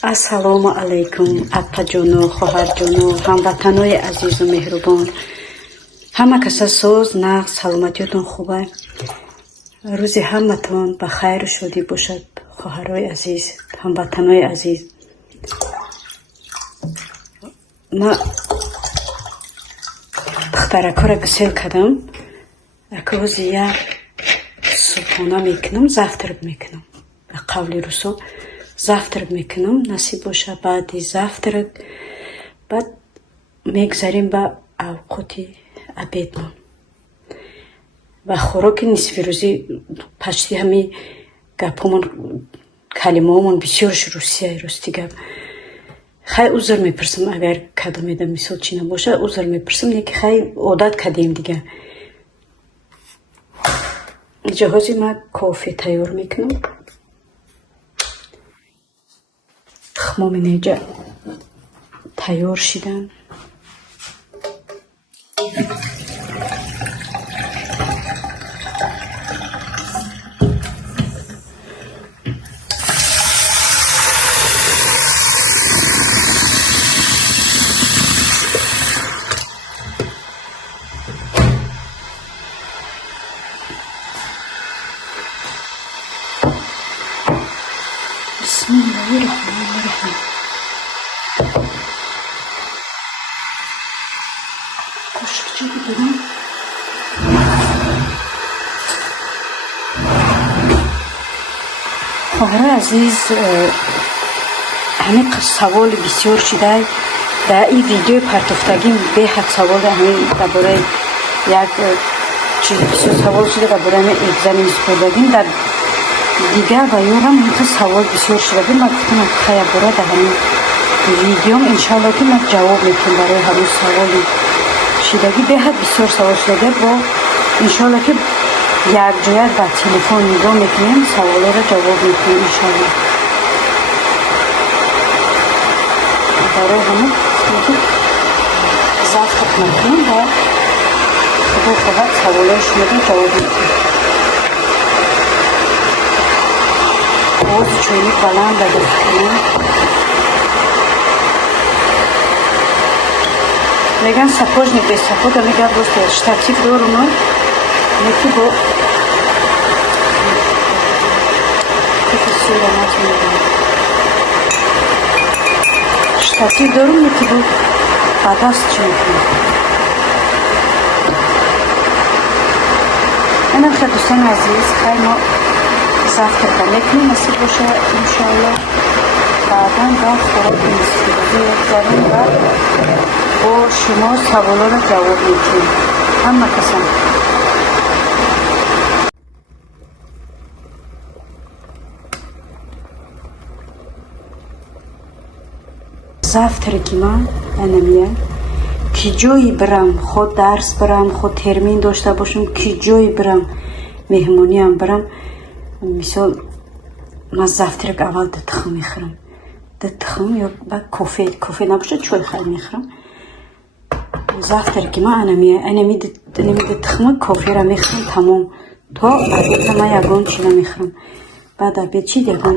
Ассалому алайкум, аппаҷону, хоҳарҷону, ҳамватанои азизу меҳрубон. Ҳама каса соз, нағз, саломатиётон хуб аст? Рӯзи ҳаматон ба хайру шодӣ бошад, хоҳарои азиз, ҳамватанои азиз. Ман духтаракҳоро гусел кардам. Рӯзи як субҳона мекунам, завтрак мекунам. Ба қавли Русул завтрак мекунам, насиб боша баъди завтрак баъд мегзарем ба авқоти обедмон. Ва хӯроки нисфирӯзӣ пашти ҳами гапҳомон, калимаҳомон бисёр русияи рости гап. Хай узр мепурсам, агар кадомеда мисол чӣ набоша, узр мепурсам, не ки хай одат кардем дига. ҷаҳози ман кофе тайёр мекунам. тухмом инеҷа тайёр шидан. Бисмиллаҳир-раҳмонир-раҳим. Қошиқча бигирам. хоҳарои азиз, ҳамин саволи бисёр шидай дар ин видеои партофтагӣ беҳад савол дар бораи як чизи бисёр савол шуда дар бораи экзамени супурдагӣ дар дигар ва ёрам ин савол бисёр шуда буд. Ман гуфтам хая бора дар ҳамин видеом иншоалло ки ман ҷавоб метавонам барои ҳамин саволи шидагӣ. беҳад бисёр савол шуда бо иншоалло ки якҷоя ба телефон нигоҳ мекунем, саволҳоро ҷавоб метавонем иншоалло. барои ҳамин завтрак мекунам ва худо хоҳад саволҳои шуморо ҷавоб метавонем. овози чойник баланда гирифтам. меган сапожник без сапога меган просто штатив дорум, неки бо штатив дорум, неки бо ба даст чӣ мекунам. инам ха дӯстони азиз, хай мо завтрака мекунем, насиб боша иншоалло. баъдан ба хӯроки нисфирӯзӣ мегзарем ва бо шумо саволҳоро ҷавоб медиҳем. ҳама каса завтраки ман анамия. ки ҷое бирам, хо дарс барам, хо термин дошта бошам, ки ҷое бирам, меҳмониям барам, мисол ман завтрак аввал дутухм мехӯрам. Дутухм ё ба кофе набоша чой хай мехӯрам. завтраки ман анами дутухма коферо мехӯрам тамом. то обед ман ягон чӣ намехӯрам. баъд обед чӣ ягон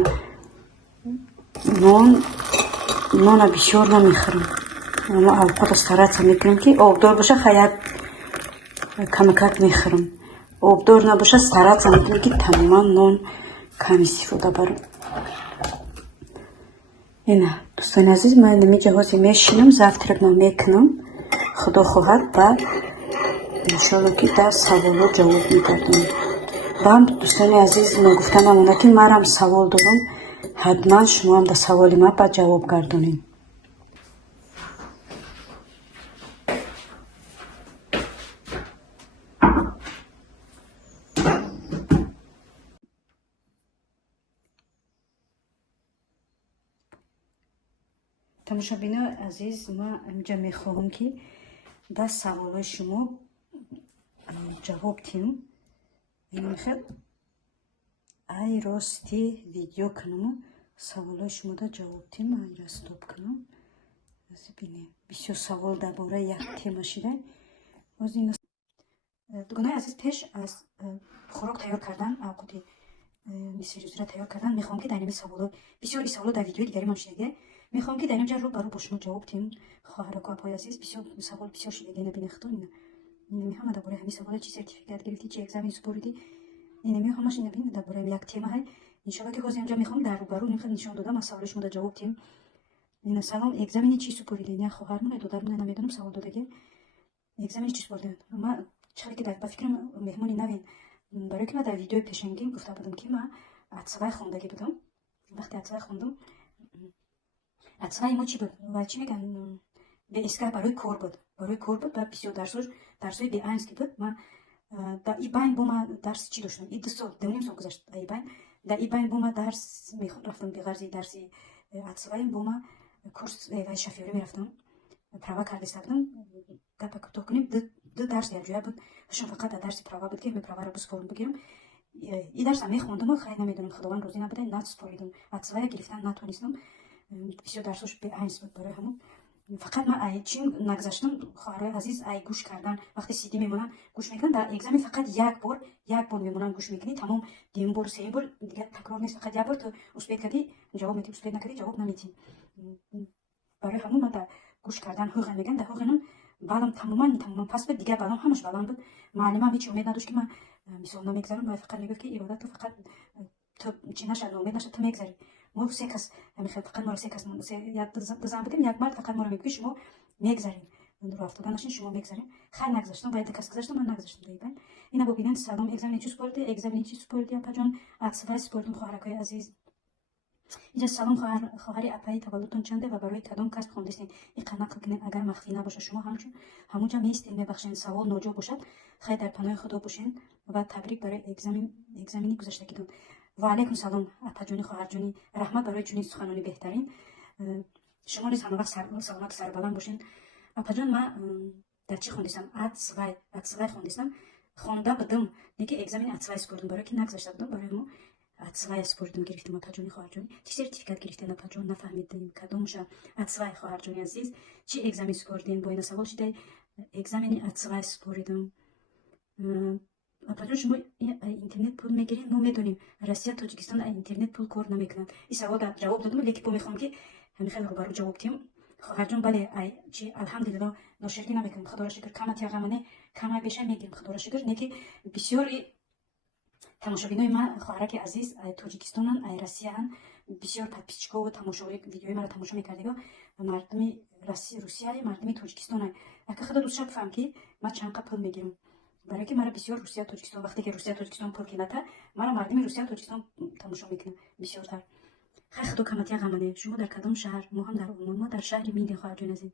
нона бисёр намехӯрам. аммо авқото старатса мекунам ки обдор боша хай як камакак мехӯрам. обдор набоша старатса мекунам ки тамоман нон кам истифода барам. ина дӯстони азиз, ман нами ҷаҳозе мешинам, завтракма мекунам. худо хоҳад ба иншоалло ки дар саволҳо ҷавоб мегардонам. вам дӯстони азиз нагуфта намонад ки манам савол дорам, ҳатман шумоам дар саволи ман ба ҷавоб гардонем. тамошобинои азиз, ман инҷа мехоҳам ки дар саволҳои шумо ҷавоб диҳам. мехоҳам ай рости видео кунам, саволҳои шуморо ҷавоб диҳам. ман инҷа стоп кунам. бинем бисёр савол дар бораи як тема шуда. дугонаи азиз, пеш аз хӯрок тайёр кардан, авқоти сервизра тайёр кардан. Мехоҳам ки дар ин саволо бисёр саволо дар видеои дигари ман шунидага. Мехоҳам ки дар инҷа рӯ ба рӯ бо шумо ҷавоб диҳем. Хоҳараку апои азиз, бисёр савол бисёр шунидага набинахто ина. Ин ҳама дар бораи ҳамин савола чи сертификат гирифтӣ, чи экзамен супориди. Ин ҳамаш ин набин дар бораи як тема ҳай. Иншалло ки ҳозир инҷа мехоҳам дар рӯ ба рӯ нишон додам аз саволои шумо дар ҷавоб диҳем. Ина салом, экзамени чи супориди? Як хоҳармон додармон намедонам савол додага. Экзамени чи супоридан? Ман чиқдр ки ба фикрам меҳмони навин, барои ки ман дар видеои пешангӣ гуфта будам ки ман атсвай хондагӣ будам. Вақте атсвай хондам, атсвай мо чи буд? Ва чи мегӯянд БСК барои кор буд. Барои кор буд ва бисёр дарсҳои беайнс ки буд. Ман дар ин байн бо ман дарси чи доштам. Ин 2 сол, 2.5 сол гузашт дар ин байн. Дар ин байн бо ман дарс мерафтам беғарзи дарси атсвай бо ман курс шофёрӣ мерафтам. Права кардиста будам. Гапа кӯтоҳ кунем, 2 дарс якҷоя буд. Шон фақат дарси права буд ки ме праваро бисупорам бигирам. ин дарсам мехондам, хай намедонам, худованд розӣ набуда, надсупоридам. Атсвай гирифтан натонистам. Бисёр дарсош беайнс буд барои ҳамон. Фақат ман ай чин нагзаштам, хоҳарои азиз, ай гӯш кардан, вақте CD мемонанд гӯш мекунанд, дар экзамен фақат як бор мемонанд гӯш мекунӣ, тамом. Дуюм бор, сеюм бор дигар такрор нест, фақат як бор ту успед кардӣ ҷавоб медиҳӣ, успед накардӣ ҷавоб намедиҳӣ. Барои ҳамон ман дар гӯш кардан ҳуға мегӯянд, дар ҳуғанам балам тамоман паст буд, дигар балам ҳамаш баланд буд. Муаллимам ҳеҷ умед надошт ки ман мисол намегзарам, ва фақат мегуфт ки ирода ту фақат ту чи наша, ноумед наша, ту мегзарӣ. мо 3 кас мехел фақат моро 3 кас, 2 зан будем, як мард фақат моро мегуфт ки шумо мегзарем. Рӯ афтода нашин, шумо мегзарем. Хай нагзаштам, ва 2 кас гузаштам, ман нагзаштам дар ин байн. Ина бо бинанд салом, экзамени чӣ супориди? Экзамени чӣ супориди апаҷон? Атсвай супоридам хоҳаракои азиз. инҷа салом, хоҳари апаи таваллудтон чанде ва барои кадом касб хондистед? Иқа нақл кунед, агар махфӣ набошад. Шумо ҳамунҷа меистед, мебахшед. Савол ноҷо бошад, хай дар паноҳи худо бошед ва табрик барои экзамени гузаштагитон. Ва алайкум салом апаҷони, хоҳарҷони, раҳмат барои чунин суханони беҳтарин. Шумо низ ҳама вақт саломату сарбаланд бошед. Апаҷон, ман дар чӣ хондистам? Атсвай хондистам. Хонда будам, неки экзамени атсвай супоридам, барои ки нагзашта будам. Барои мо атсвай супоридам, гирифтем. Апаҷони, хоҳарҷони, чӣ сертификат гирифтед апаҷон? Нафаҳмидем кадомша? Атсвай, хоҳарҷони азиз, чӣ экзамен супоридем? Бо ина савол шидаи экзамени атсвай супоридам. апаҷон, шумо интернет пул мегиред? Мо медонем Россия, Тоҷикистон интернет пул кор намекунанд. ин савол ҷавоб додам, леки бо мехоҳам ки ҳамихел рӯбарӯ ҷавоб диҳам. хоҳарҷон, бале, чи алҳамдулилло ноширгӣ намекунам, худоро шукр. Камат ягъамане, камай беша мегирам, худоро шукр. Неки бисёри тамошобинои ман, хоҳараки азиз, ай Тоҷикистонан, ай Россияан, бисёр подписчикову тамошои видеои маро тамошо мекардего мардуми Русияи, мардуми Тоҷикистонай. Ака худо дӯст шаб фаҳм ки ман чанқа пул мегирам. Барои ки мара бисёр Русия, Тоҷикистон, вақте ки Русия, Тоҷикистон пул кината, мара мардуми Русия, Тоҷикистон тамошо мекунам бисёртар. хай худо камати ягъамане. Шумо дар кадом шаҳр? Мо ҳам дар Умон, мо дар шаҳри Мидин, хоҳарҷони азиз.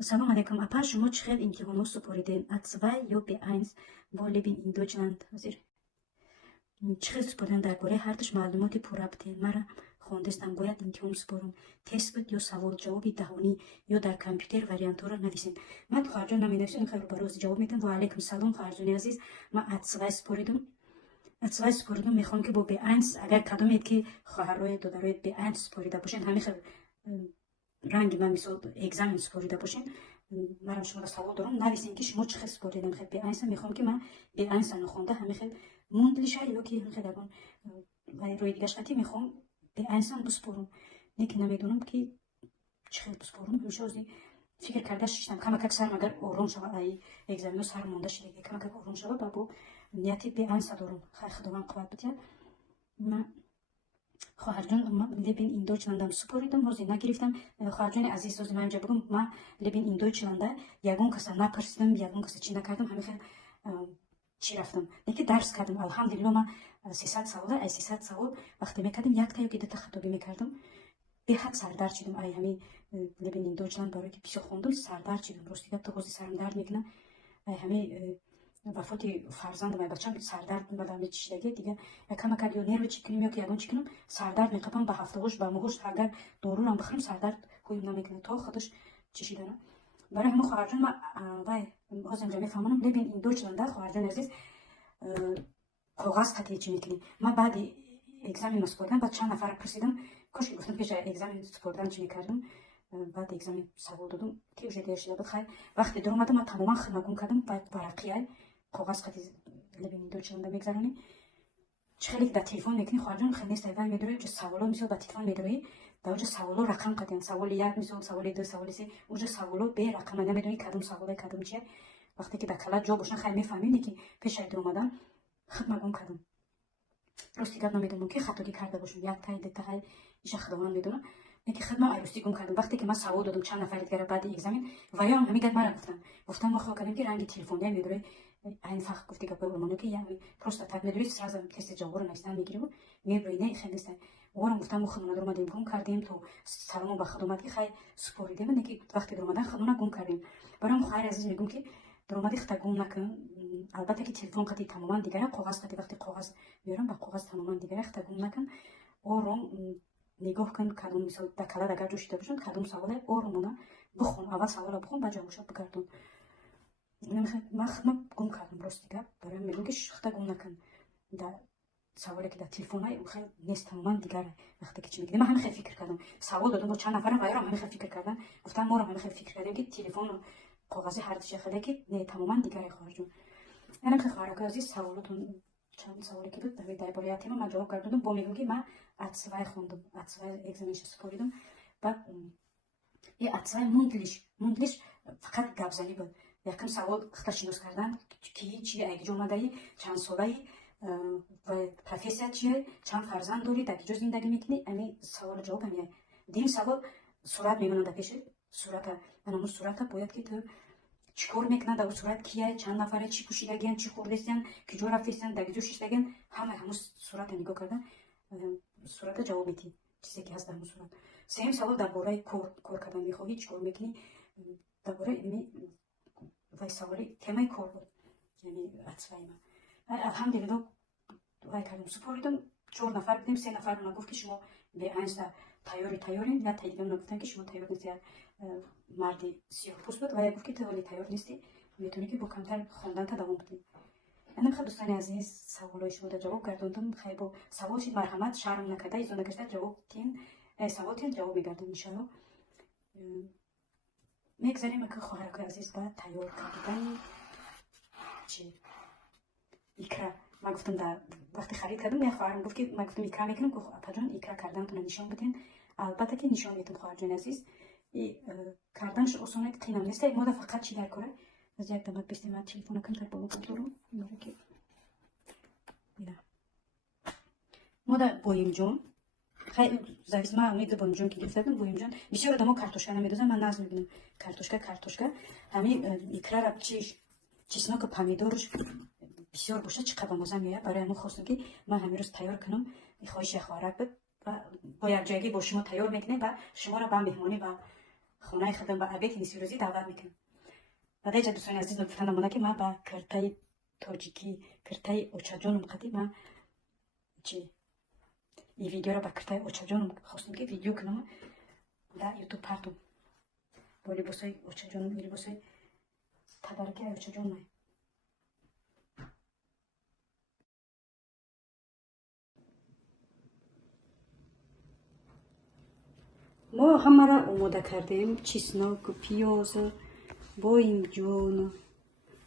Салом алейкум апа, шумо чӣ хел имтиҳонот супоридед? Атсвай ё беайнс бо Лебен ин Дойчланд? Ҳозир чӣ хел супоридам? Дар бораи ҳардуш маълумоти пурра будед. Мара хондистам, бояд имтиҳон супорам. Тест буд ё савол ҷавоби даҳонӣ ё дар компютер вариантҳоро нависем. Ман хоҳарҷон наменависам, хеле рӯбарӯ ҷавоб медам. Ва алейкум салом, хоҳарҷони азиз, ман атсвай супоридам. Атсвай супоридам. Мехоҳам ки бо беайнс, агар кадомед ки хоҳароед, додароед беайнс супорида бошед, ҳамин хел ранги ман мисол экзамен супорида бошед, марам шуморо савол дорам, нависем ки шумо чӣ хел супоридам. Хел беайнса мехоҳам ки ман беайнса нохонда ҳамин хел мундлиша ё ки ҳамин хел ягон рӯи дигаш қати мехоҳам беайнсан бисупорам. Лекин намедонам ки чӣ хел бисупорам. ҳамеша ҳозир фикр карда шиштам, камакак сарам агар ором шава, ай экзамено сар монда шидаги, камакак ором шава, ба бо нияти беайнса дорам. Хай худованд қувват бидиҳад. ман хоҳарҷон, Лебен ин Дойчландам супоридам, ҳозир нагирифтам. хоҳарҷони азиз, ҳозир ман инҷа бугам, ман Лебен ин Дойчланда ягон каса напарсидам, ягон каса чӣ накардам, ҳамин хел чӣ рафтам. Леки дарс кардам, алҳамдулилло. ман 300 савола, ай 300 савол вақте мекардам, якта ё ки дута хатобӣ мекардам, беҳад сардард шудам. Ай ҳамин Лебен ин Дойчланд, барои ки бисёр хондам, сардард шудам. Ростига то ҳозир сарам дард мекунад. Ай ҳамин вафоти фарзандам, ай бачам сардард бадан мечишидаги дигар камакак ё нервӣ чӣ кунем ё ки ягон чӣ кунам, сардард меқапам. ба ҳафтаҳош, ба моҳош агар дорурам бихӯрам, сардард ҳӯйм намекунад, то худаш чишиданам. барои ҳамон хоҳарҷон, ман вай ҳозир инҷа мефаҳмонам. Лебен ин Дойчланда, хоҳарҷони азиз, коғаз қатъи чӣ мекунем. ман баъди экзамен супоридам, баъд чанд нафар пурсидам, кошки гуфтам пеша экзамен супоридан чӣ мекардам. баъд экзамен савол додам, ки уже дер шуда буд. хай вақте даромадам, ман тамоман хӯрмагун кардам, варақи ай коғаз қатъи ببینید دور چنده میگذرونی خیلی در تلفن میکنی خواهرجان خیلی نیست و میدونی چه سوالا میسو با تلفن میدونی در اونجا سوالا رقم قدیم سوال یک میسو سوال دو سوال سه اونجا سوالا به رقم نمیدونی کدوم سوال کدوم چیه وقتی که در کلا جا باشن خیلی میفهمیدی که پیش در اومدن خدمت گم کردم راستی گپ نمیدونم که خطایی کرده باشم یک تای دو تای ایش خداوند میدونه اینکه خدمت عروسی گم کردم وقتی که من سوال دادم چند نفر دیگه بعد اگزمین و یا همین گپ مرا گفتم ما خواهیم که رنگ تلفنی میدونه این فقط گفتی که به که یعنی پروستا так میدونی سразу تست جواب رو نشدن میگیریم میبری نه خیلی است اون گفتم ما خودمون رو اومدیم گم کردیم تو سلام به خدمت که خیلی سپوریدیم نه که وقتی در اومدن خودمون گم کردیم برام خیر عزیز میگم که در اومدی خطا گم نکن البته که تلفن قطعی تماما دیگه کاغذ قطعی وقتی کاغذ میارم با کاغذ تماما دیگه خطا گم نکن آرام نگاه کن کدوم مثال در کلا اگر جوش داشته باشن کدوم سوال آرامونه بخون اول سوال بخون بعد جوابشو بگردون من خدمت گم کردم راست دیگه برای میگم که خطا گم نکن در سوالی که در تلفن های خیلی نیست تماما دیگه وقتی که چی میگه من همین خیلی فکر کردم سوال دادم با چند نفرم و همین خیلی فکر کردن گفتم ما رو همین خیلی فکر کردیم که تلفن و کاغذی هر چیز خیلی که نه تماما دیگه خارجون اینم خیلی خارج از این سوالاتون چند سوالی که بود در باره تیم من جواب کردم با میگم که من اتسوای خوندم اتسوای اگزامینش سپاریدم بعد این اتسوای موندلیش فقط گپزنی بود یکم سوال خطا شناس کردن کی چی اگه اومدی چند ساله‌ای و پروفسیا چیه چند فرزند داری در کجا زندگی میکنی همین سوال جواب همین دیم سوال صورت میمونه در پیش صورت اون صورت باید که تو چیکار میکنن در صورت کیه چند نفره چی پوشیدگن چی خوردستن کجا رفتن در کجا شستگن همون صورت نگاه کردن صورت جواب میدی چیزی که هست در صورت سیم سوال درباره کار کردن میخوای چیکار میکنی درباره این وای سوالی تمای کار بود یعنی اتفاقی من الحمدلله وای کردم سپاریدم 4 نفر بودیم 3 نفر من گفت که شما به انستا تیارین یا تایید نگفتن که شما تیار نیستی مردی سیاه پوست بود و گفت که تو ولی تیار نیستی میتونی که با کمتر خواندن تا دوام بدی انا خیلی دوستان عزیز سوالای شما رو جواب گردوندم خیلی با سوال شید مرحمت شرم نکرده ایزون نگشته جواب تین سوال تین جواب میگردم ان شاء الله میگذاریم که خواهرک عزیز با تیار کردن چی ایکرا من گفتم در وقتی خرید کردم یه خواهرم گفت که من گفتم ایکرا میکنم گفت اپا جان ایکرا کردنتون نشان بدین البته که نشان میدم خواهر جان عزیز کردنش آسانه که قینم نیست ما فقط چی در کاره از یک دمت بیستیم من تلفن کم تر بالا کنترم میره که ما در بایم جان خیلی زویس ما امید بایم جان که گفتم بایم جان بسیار آدم‌ها کارتوشکا نمیدونن من ناز میبینم کارتوشکا همین ایکرا را چیزنا که پامیدورش بسیار باشه چقدر مزه میاد برای ما خواستم که من همین روز تیار کنم خواهش خواهرک بود و با یک جایگی با شما تیار میکنه و شما را به مهمانی و خونه خودم و ابیت نسیروزی دعوت میکنم و دیگه دوستان عزیز گفتم نمونه که من با کرتای تاجیکی کرتای اوچاجون مقدی من چی این ویدیو را با کرتای اوچاجون خواستم که ویدیو کنم در یوتیوب پردم با لباسای اوچاجون لباسای تدارکی اوچاجون نه ما همه را آماده کردیم چسناک و پیاز باینجان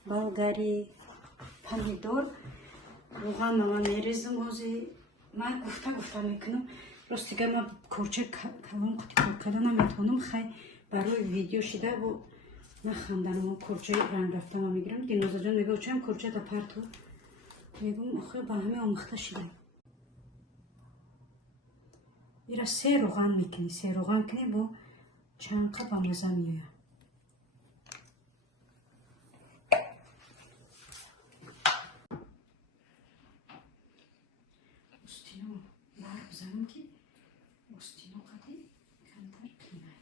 بلغاری پمیدور روغن من میریزم بازی من گفته میکنم راست دیگه من کورچه کلام کار کردن نمیتونم خیلی برای ویدیو شده و نخوندنم کورچه رنگ رفتم میگیرم دینوزا جان میگه چند کورچه تا پرتو میگم آخه با همه آمخته شده ایرا 3 روغن میکنی 3 روغن کنی با چند قب مزه میآید استینو بر بزنم که استینو قدی کمتر قیمه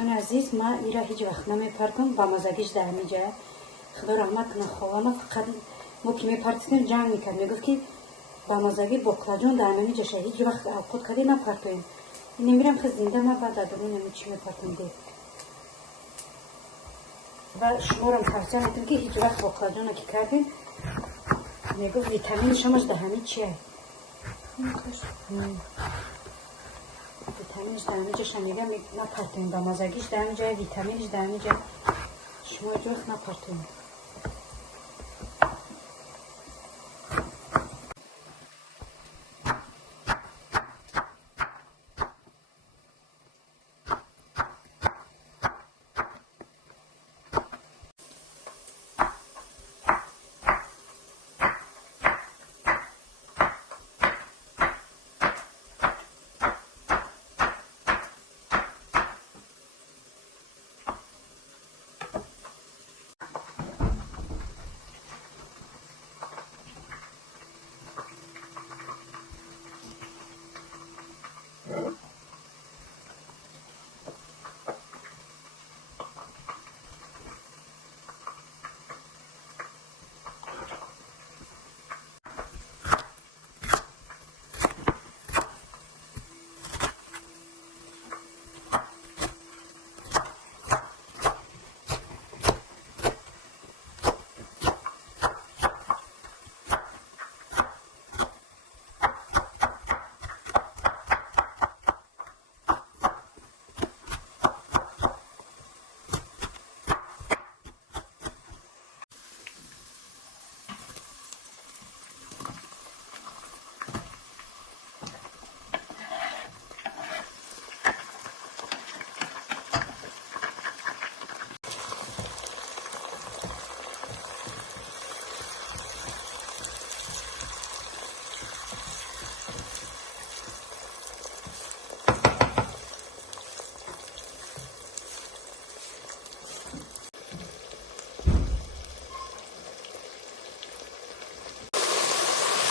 دوستان عزیز ما ایرا هیچ وقت نمیپرتم با مزاگیش در میجه خدا رحمت کنه خواهانه فقط ما که میپرتیم جمع میکرد میگفت که با مزاگی بقلاجون در میجه هیچ وقت خود کردی نپرتیم نمیرم خود زنده ما بعد ادرون نمی چی میپرتم دید و شما رو توصیه میکنم که هیچ وقت بقلاجون که کردیم میگفت ویتامینش همش ده همین چیه ویتامینش در میجه شنیدم نپرتیم با مزاگیش در میجه ویتامینش در میجه شما هیچ وقت نپرتیم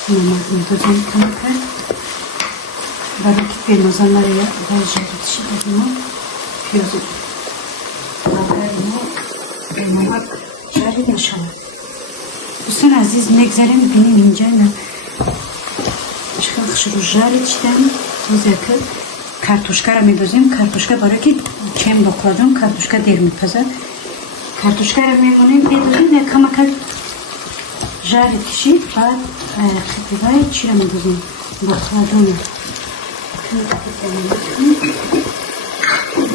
نمک میدازم کمتر برای که پیرمازن برای جریدشی بدیم پیاز برای نمک جرید نشود دوستان عزیز میگذاریم بینیم اینجا چقدر خشر رو جرید شدن روزه که کارتوشکا را میدازیم کارتوشکا برای که چیم بقلاجون کارتوشکا دیر میپزد کارتوشکا را میمونیم میدازیم کمک جارد کشید بعد خطیبای چی را میدازیم بقلاجون را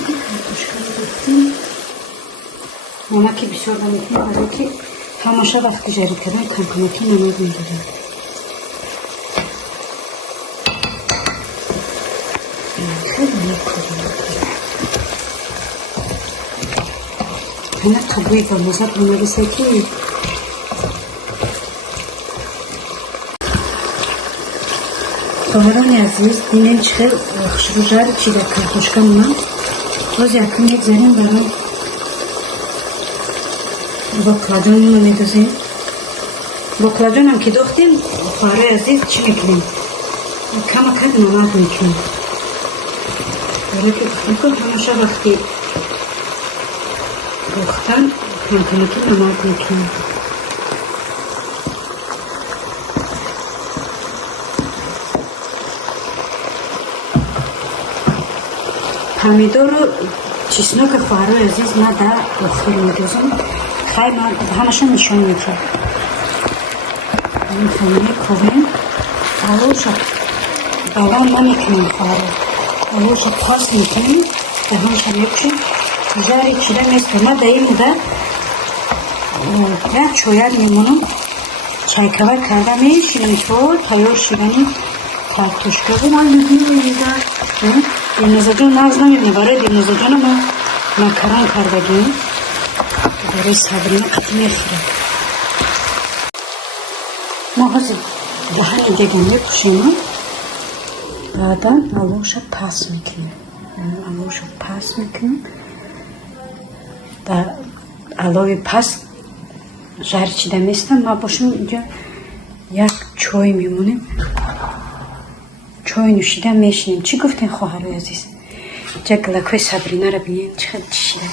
کارتوشکا را دادیم نمک بسیار را میکنیم برای که هماشه وقتی جارد کردن کمکمکی نمک میدازیم همه قبوی با مزد بمیرسه که خواهران عزیز دیدین چقدر خشرو جارد چی در کارتوشکا من باز یکم میگذاریم برای بقلاجون رو میدازیم بقلاجون هم که داختیم خواهران عزیز چی میکنیم کمک نمک میکنیم برای که بخون همشه وقتی بختن کمکی نمک میکنیم پمیدور رو چیسناک خواهرای عزیز ما در داخل میدازم خیلی ما همشون نشون میکنم این فهمیه کوین آلوش دوام نمیکنیم خواهرای آلوش پاس میکنیم به همشون یکشون جاری چیده میست ما در این مدت یک چویر میمونم چایکوه کرده میشینیم تو تیار شدنی کارتوشکا بود من میدونیم دیموزا جان ناز نمیباره دیموزا جان ما مکران کردگیم برای صبرینه قطع میخوره ما حاضر دهن دیگه میپوشیم بعدا آلوش پاس میکنیم آلوش پاس میکنیم در علاوه پس جاری چیده میستم ما باشم اینجا یک چای میمونیم چای نوشیده میشینیم چی گفتین خواهرای عزیز جگلکوی سابرینا رو بینید چقدر شیره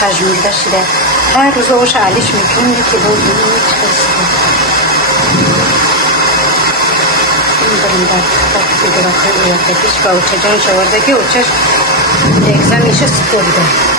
پژمرده شده هر روز آش علیش میکنیم یکی با بینید چقدر این بریم در وقتی گلکوی اوچکیش با اوچه جان شورده اوچش اگزا میشه سپرده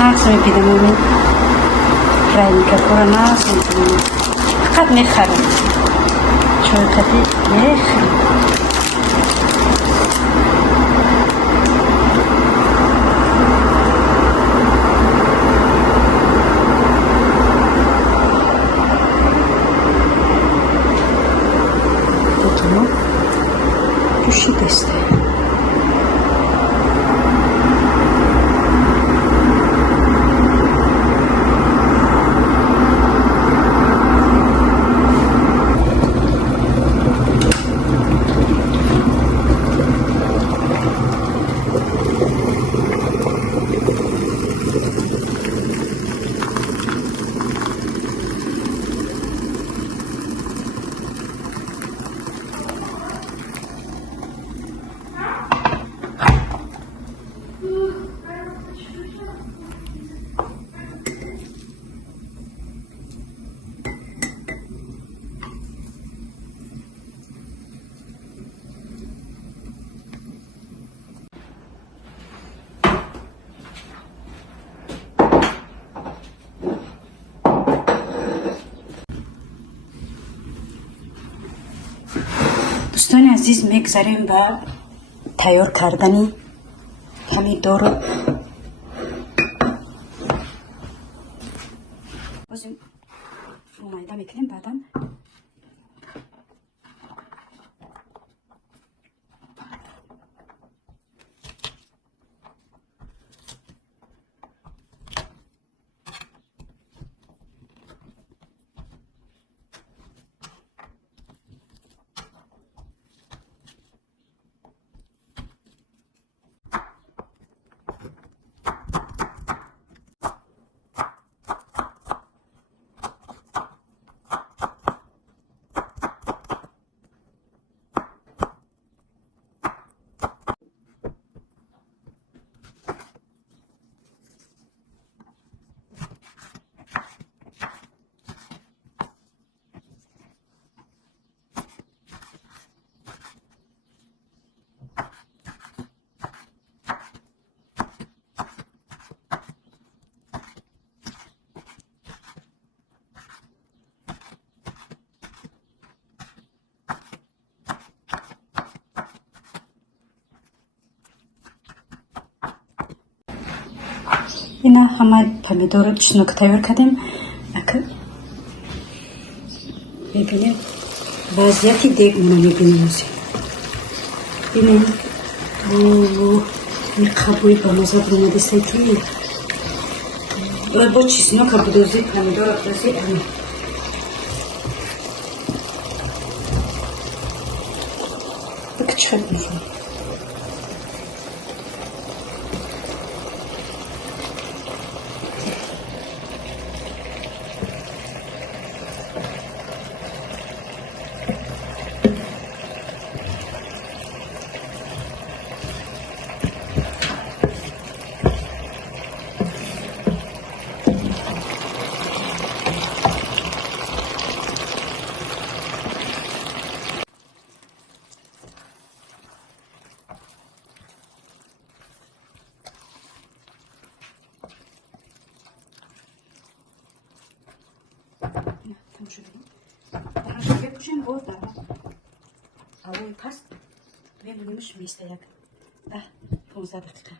نقص میپیدم اونی رای میکرد نقص میپیدم فقط میخرم چون قدی میخرم دیگه جوشی دسته دوستان عزیز میگذاریم به تیار کردنی همین دارو بازیم ممیده میکنیم بعدا اینا همه پمیدور چشنو که تیار کردیم اکر ببینیم وضعیتی دیگ منو میبینیم ببینیم این قبوی با مزه برونه دستایی با چیزنو که بدوزی پمیدور رو بدوزی امی بکر چقدر میشون Daha yapacağım o da. Havayı pas. Memnunmuş mu isteyek? 15 dakika.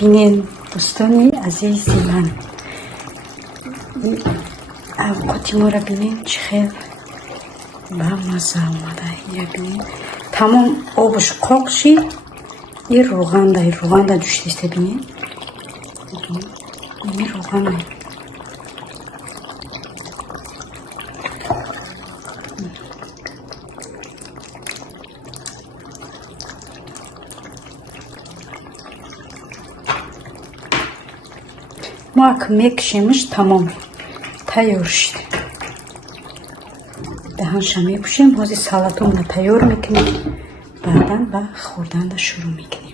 بینین دوستانی عزیزی من، اوقاتی ما را بینین چه خیلی به مزه آمده. یا بینین تمام آبش قاق شید. این روغن دا جوشتیسته بینین. این روغن ما که میکشیمش تمام تیار شد. دهانشا میپوشیم. حاضر سالاتون رو تیار میکنیم. بعدا به خوردن رو شروع میکنیم.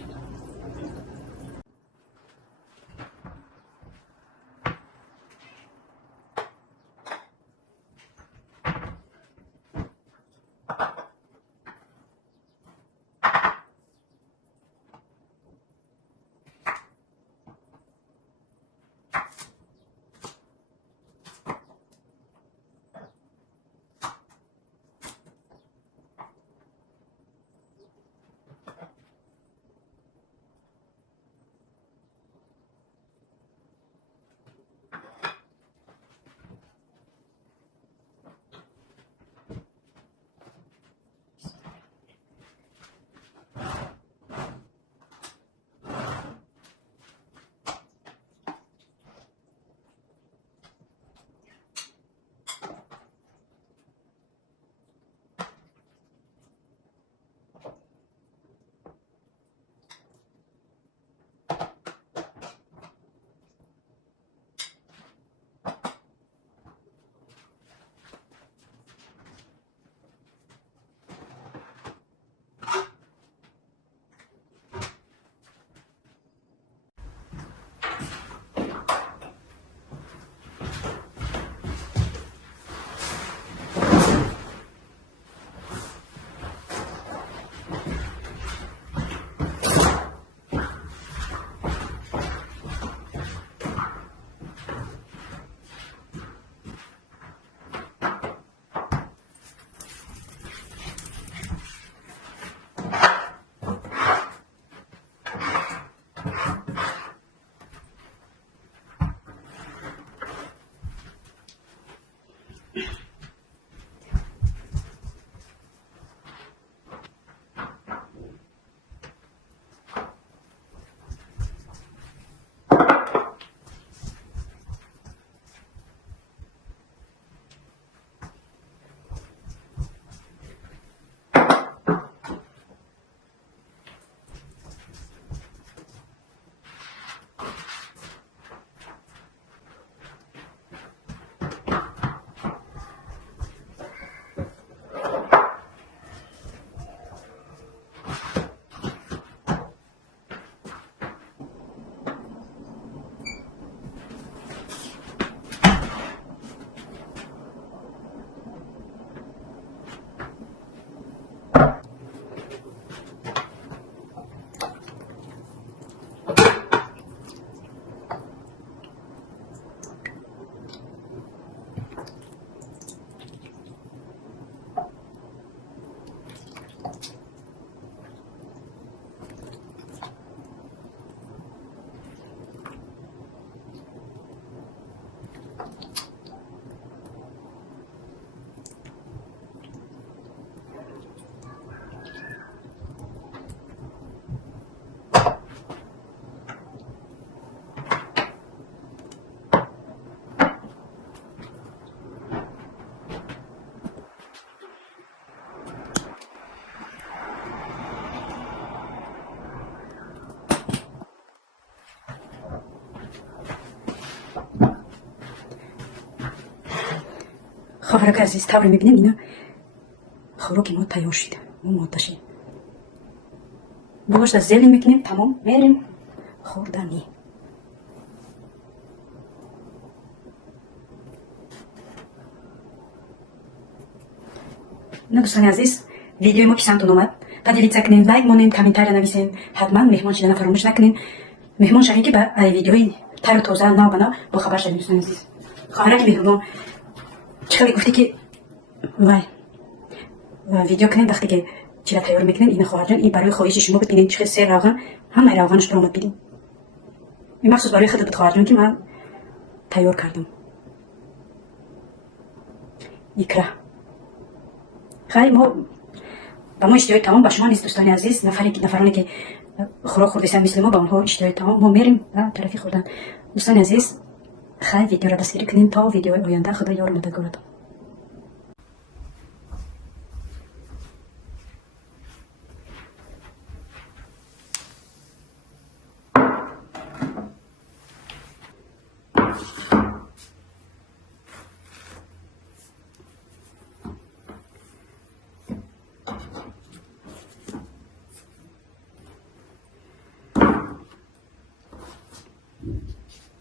خواهرک عزیز طور میبینیم اینا خوراک ما تیار شده. ما مادشه باش از زیلی میکنیم. تمام میریم خوردنی. نه دوستان عزیز، ویدیو ما پیشتون اومد поделиться کنین، لایک مونین، کامنتاری نویسین. حتما مهمان شدن فراموش نکنین. مهمان شوین که با ویدیوهای تر و تازه نو بنا با خبر شدین. دوستان عزیز خواهرک مهربان چخیلی گفتی که وای ویدیو کنین وقتی که چرا تیار میکنین. این خواهر جان این برای خواهش شما بود. ببینید چه سر روغن همه روغنش رو اومد بیدین. این مخصوص برای خودت خواهر که من تیار کردم. ایکرا خیلی ما با ما اشتیاق تمام با شما نیست دوستان عزیز. نفرانی که خوراک خوردیسن مثل ما با اونها اشتیاق تمام. ما میریم طرفی خوردن. دوستان عزیز خیلی ویدیو را دستگیری کنیم تا ویدیو آینده. خدا یار و مددگارتان.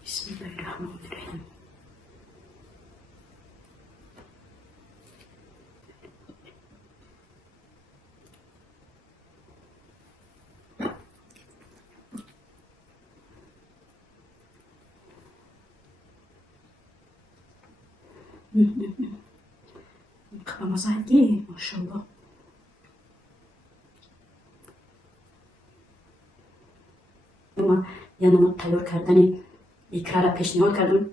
بسم الله الرحمن الرحیم. خمازگی ماشاءالله. ما یعنی ما تیار کردن ایکرا را پیشنهاد کردم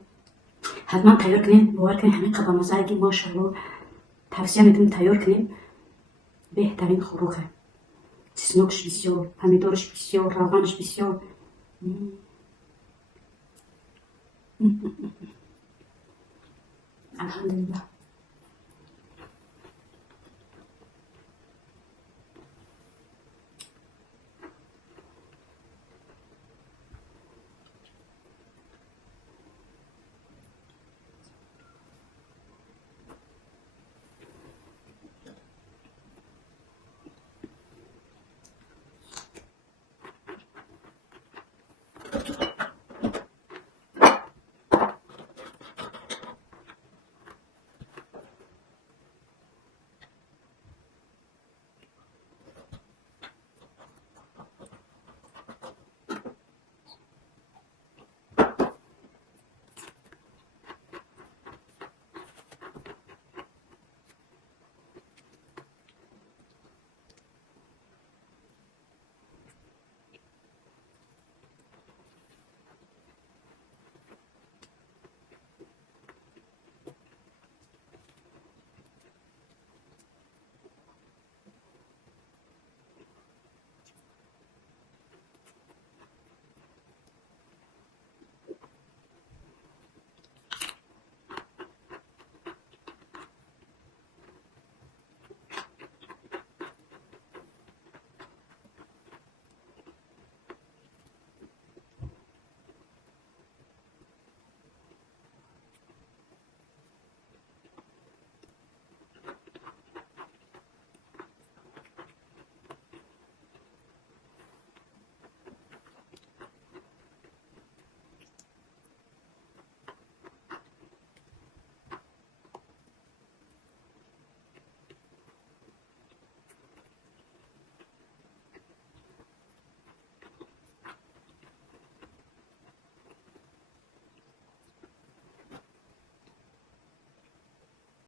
حتما تیار کنین. باور کنین همین خمازگی ماشاءالله. توصیه میدم تیار کنین. بهترین خوراکه. چسناکش بسیار، پمیدارش بسیار، روغنش بسیار. الحمدلله.